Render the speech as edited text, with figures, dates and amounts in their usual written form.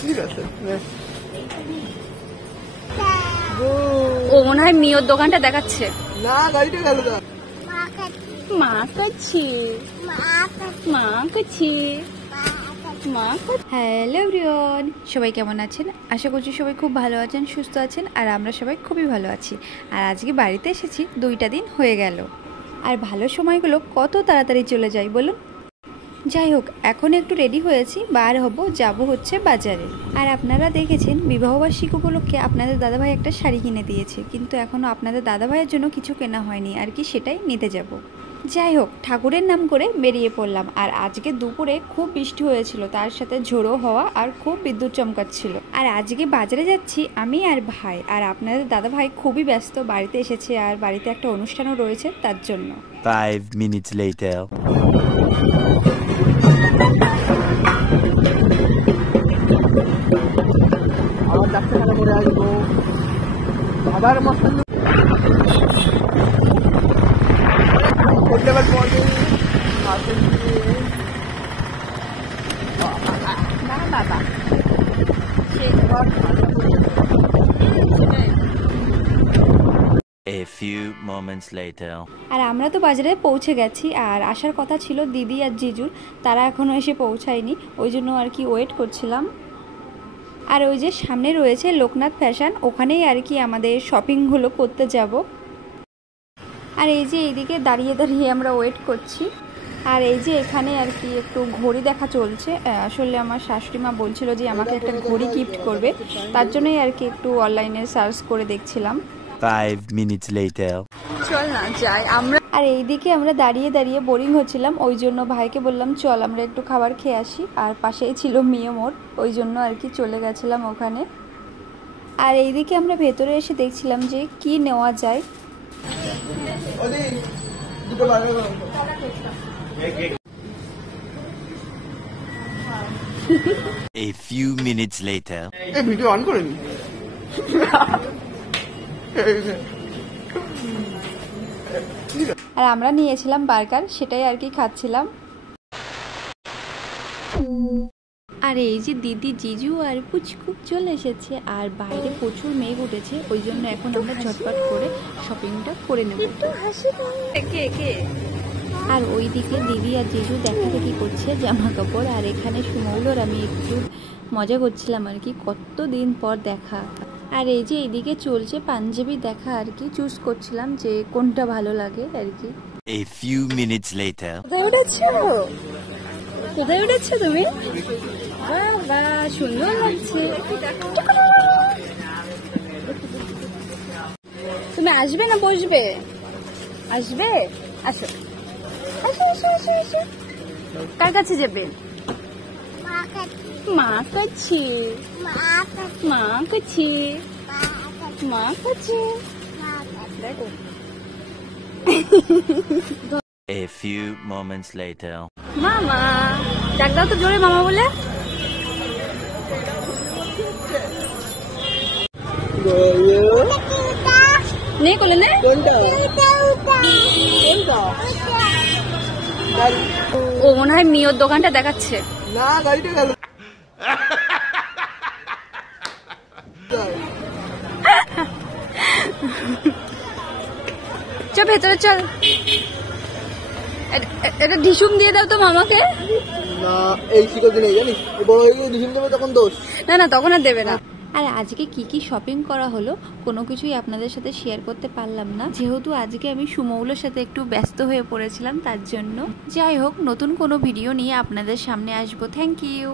ঠিক আছে। ও মনে হয় মিওর দোকানটা দেখাচ্ছে। না গাড়িটা গেল না। মা কাছি মা কাছি মা। হ্যালো এভরিওয়ান, সবাই কেমন আছেন? আশা করছি সবাই খুব ভালো আছেন, সুস্থ আছেন, আর আমরা সবাই খুবই ভালো আছি। আর আজকে বাড়িতে এসেছি 2টা দিন হয়ে গেল। আর ভালো সময়গুলো কত তাড়াতাড়ি চলে যায় বলুন। যাই হোক, এখন একটু রেডি হয়েছি, বার হব, যাব হচ্ছে বাজারে। আর আপনারা দেখেছেন বিবাহবার্ষিকী উপলক্ষে আপনাদের দাদাভাই একটা শাড়ি কিনে দিয়েছে, কিন্তু এখনও আপনাদের দাদাভাইয়ের জন্য কিছু কেনা হয়নি আর কি, সেটাই নিতে যাব। যাই হোক, ঠাকুরের নাম করে বেরিয়ে পড়লাম। আর আজকে দুপুরে খুব বৃষ্টি হয়েছিল, তার সাথে ঝোড়ো হওয়া আর খুব বিদ্যুৎ চমকাচ্ছিল। আর আজকে বাজারে যাচ্ছি আমি আর ভাই। আর আপনাদের দাদাভাই খুবই ব্যস্ত, বাড়িতে এসেছে আর বাড়িতে একটা অনুষ্ঠানও রয়েছে তার জন্য। 5 minutes later. আবার ডাক্তারখানা করে আসবো, আবার মস্তান না বাবা, A few moments later. আর আমরা তো বাজারে পৌঁছে গেছি। আর আসার কথা ছিল দিদি আর জিজুর, তারা এখনো এসে পৌঁছায়নি, ওই জন্য আর কি ওয়েট করছিলাম। আর ওই যে সামনে রয়েছে লোকনাথ ফ্যাশন, ওখানেই আর কি আমাদের শপিংগুলো করতে যাব। আর এই যে এইদিকে দাঁড়িয়ে দাঁড়িয়ে আমরা ওয়েট করছি। আর এই যে এখানে আর কি একটু ঘড়ি দেখা চলছে। আসলে আমার শাশুড়ি মা বলছিল যে আমাকে একটা ঘড়ি গিফট করবে, তার জন্যই আর কি একটু অনলাইনে সার্চ করে দেখছিলাম। 5 minutes later. চল না যাই আমরা। আর এইদিকে আমরা দাঁড়িয়ে দাঁড়িয়ে বোরিং হচ্ছিলাম, ওই জন্য ভাইকে বললাম চল আমরা একটু খাবার খেয়ে আসি। আর পাশেই ছিল মিও মোড়, ওই জন্য আর কি চলে গেছিলাম ওখানে। আর এইদিকে আমরা ভেতরে এসে দেখছিলাম যে কি নেওয়া যায়। A few minutes later. Video on করে নি। আর আমরা নিয়েছিলাম বার্গার, সেটাই আর কি খাচ্ছিলাম। আর এই যে দিদি, জিজু আর পুচকু চলে এসেছে। আর বাইরে প্রচুর মেঘ উঠেছে, ওই জন্য এখন আমরা ঝটপট করে শপিংটা করে নেব। আর ওইদিকে দিদি আর জিজু দেখাদেখি করছে জামা কাপড়। আর এখানে সুমৌলর আমি একটু মজা করছিলাম আর কি, কতদিন পর দেখা। আর এই যে এইদিকে চলছে পাঞ্জাবি দেখা আর কি, চুজ করছিলাম যে কোনটা ভালো লাগে আর কি। A few minutes later. কোথায় উঠেছো? কোথায় উঠেছো তুমি? বাহ, সুন্দর লাগছে। তুমি আসবে না বসবে? আসবে? আসো আসো আসো আসো আসো। কার কাছে যাবে? মা কাছে। মা কাছে। মা কাছে। দেখো। A few moments later. মামা ডাক দাও তো জোরে, মামা বলে। নেই কোলে নে। ও মনে হয় মিওর দোকানটা দেখাচ্ছে। না গাড়িটা গেল। চল ভেতরে চল। এটা ঢিসুম দিয়ে দাও তো মামাকে। না এই শিকল দিনে জানিস, বড় হয়ে গিয়ে ডিসিম দেবে তখন দোষ। না না, তখন আর দেবে না। আর আজকে কি কি শপিং করা হলো কোনো কিছুই আপনাদের সাথে শেয়ার করতে পারলাম না, যেহেতু আজকে আমি সুমৌলের সাথে একটু ব্যস্ত হয়ে পড়েছিলাম তার জন্য। যাই হোক, নতুন কোনো ভিডিও নিয়ে আপনাদের সামনে আসবো। Thank you.